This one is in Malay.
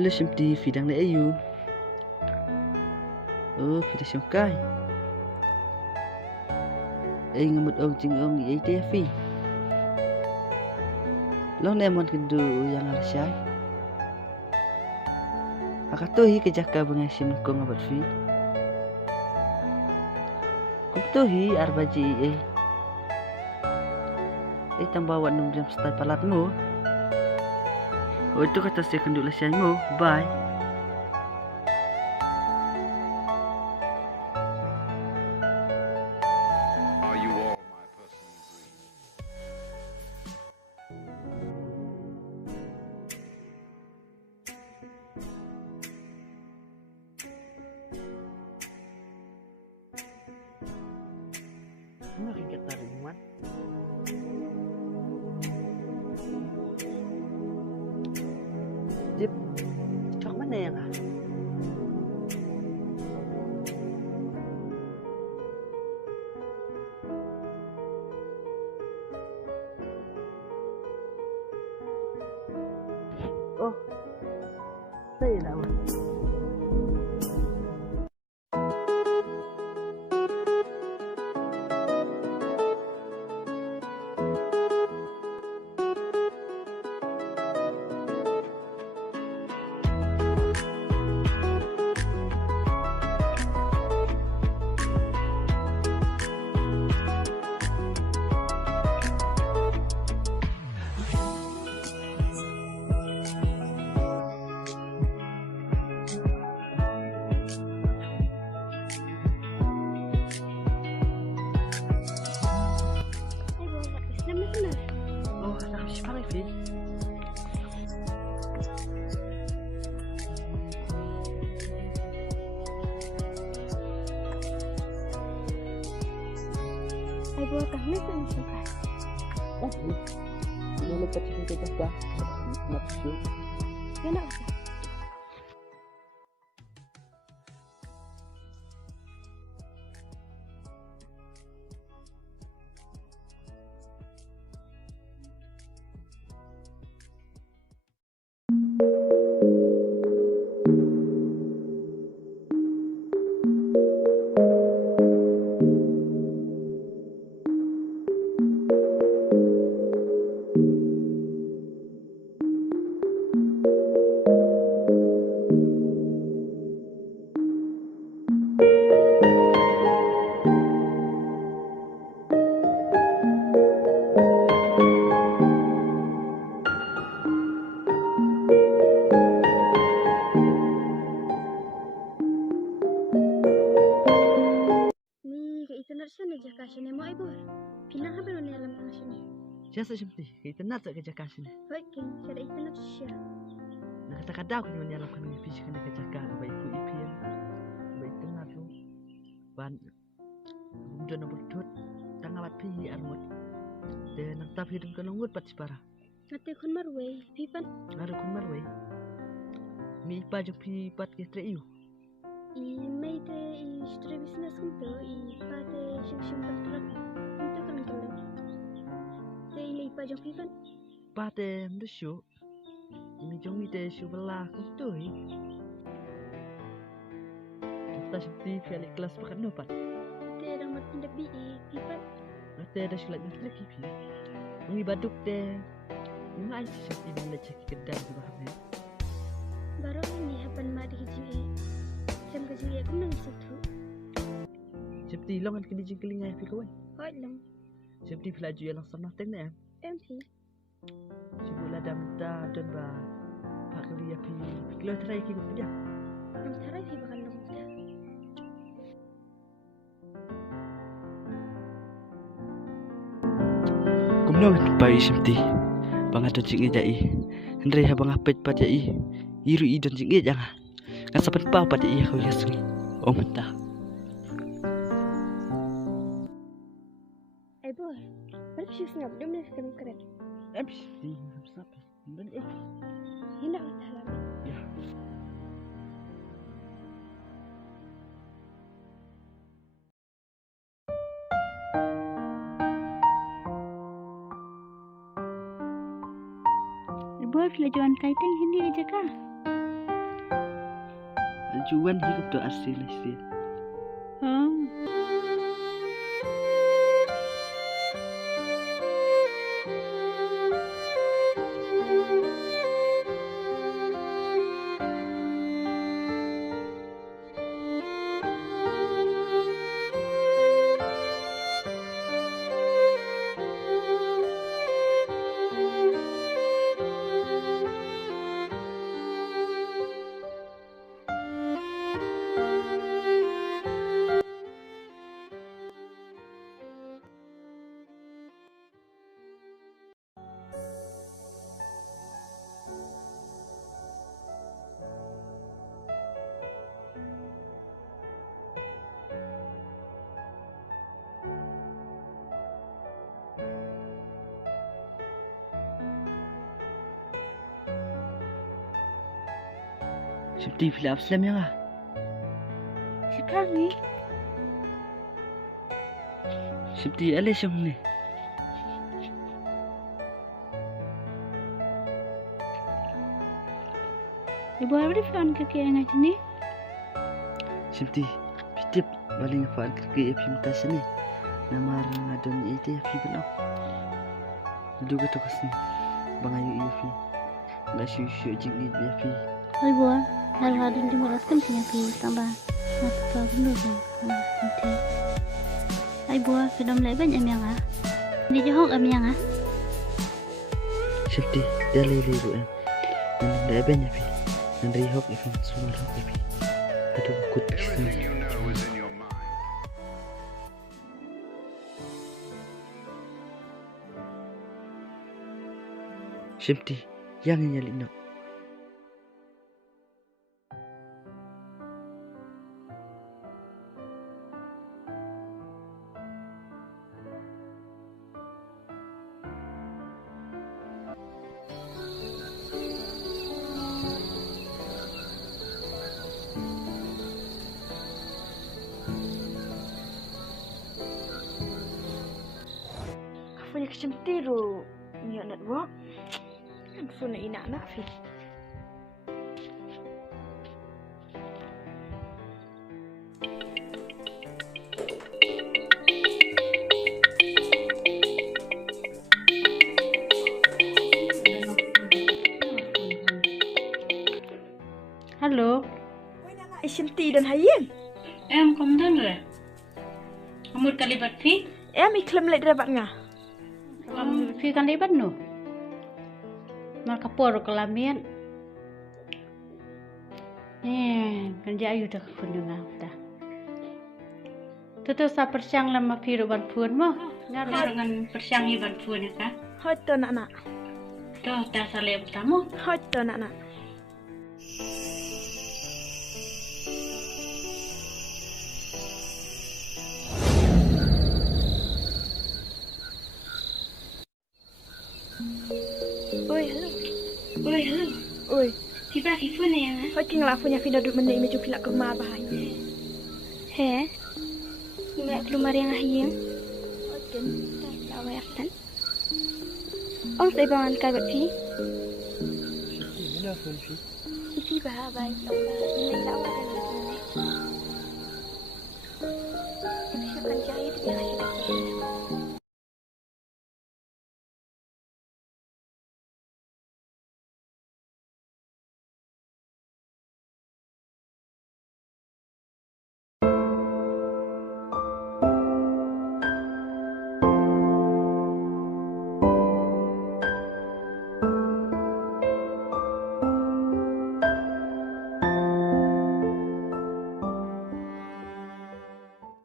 Halo Shimti, Fidang na ayu. Oh, Fidang Shimkai. Ay ngamut og jing om ni ATF. Long lemon kendu yang arsay. Akatuhi kejaka bengasim ko ngabat fi. Kumtuhi arbaji tambawan nung jam stay palatmu. Oh, itu kata saya kendu lasaymu. Bye. Are you all my personal dreams? Makin ketaruan. Jip, cok mana yang ah? Oh, saya tahu. Oh, nak si paling fi. Ay buat kami pun suka. Oh, ini lepas kita jaga. Nafsu. Ya nak apa? Kasih mau ibu, pinang apa lo ni alam kasih ni? Siapa Shimti? Kita nak tak kerja kasih ni. Baik kan, saya itu nak siapa? Nak kata kadau kini mana alam kami fisik kena kerja kah? Baik ku ipian, baik tu nak tu. Ban, muda nak berdut, tanggapat pihi armut. Dan nak tapi hidup kena ngut pat separa. Nanti kun marway, pipan. Ada kun marway. Mi ipa jo pi pat kestre iu. May te istri business kunto, pate shim kontrak. Itu kan kalau. Te may ipa jo pipan. Pate mdesyo. Mi jong mi te syu belah kuntui. Kita Shimti fialik kelas pakan nopat. Te ramat tindak bi pipan. Ate ada sulat yang lagi pi. Mengi baduk te. Mengai Shimti bila cek kedai di bawah. Baru ini hapan madi hijau. Sem kecil aku nang satu. Shimti longan kini jengkeling ay fikawai. Hoi long. Shimti filaju yang sana tengna. MP. Sibula damta dan ba. Pak kelia pi. Kilo terai kini punya. Nang tarai pi bakal long dah. Kumno pai Shimti. Bangaton jing ijai. Hendrai habang apet pat jai. Iru idon jing ijang. Kan sapan pa pat iya kau yasungi. Oh mentah. Ay boy, balik siya snap, dia mana sekarang keren. Abis di sampai. Dan Hendak masalah. ya. Boy, pelajaran kaitan hindi aja kah? cuan hidup do asli nasi. Seperti film Islam yang ah. Sekarang ni Seperti Alice yang ni. ibu ada film kaki yang macam ni. Seperti Pitip paling faham kerja film tas ni. Nama orang adon itu ya film nak. Juga tu kasih bang ayu iya film. Nggak syuk jing iya film. Ibu hal-hal yang dimulaskan punya film tambah mata dulu kan. Nanti. Ibu film lain banyak yang ah. Di Johor yang ah. Seperti dia lele bu yang dah banyak film. Dan rihok film semua rihok film. Aduh kut Everything kisah. you know is in your mind. Seperti yang nyalin nak. Punya kecentiru ni nak buat. Kan phone nak fi. Halo. Shinti dan Hayim. Em kom dan rồi. Kamu terlibat fi? Em iklim lek dapat ngah. Kamu fi kan libat no? Mal kapur kelamian. Kerja ayu dah pun dengar dah. Tutu sa persiang lama fi roban pun mo. Ngaruh dengan persiang iban pun ya kan? Hoto nak. Tuh dah saleh tamu. Hoto nak. Oi. Tiba fi pun ya. Hoi king la punya fina duk menik meju pilak ke rumah bahaya. He. Mek keluar yang Hayim. Oke. Tak awak kan. Ong sai bangan kai bat fi. Seperti bila film. Isi bah baik. Ini tak awak.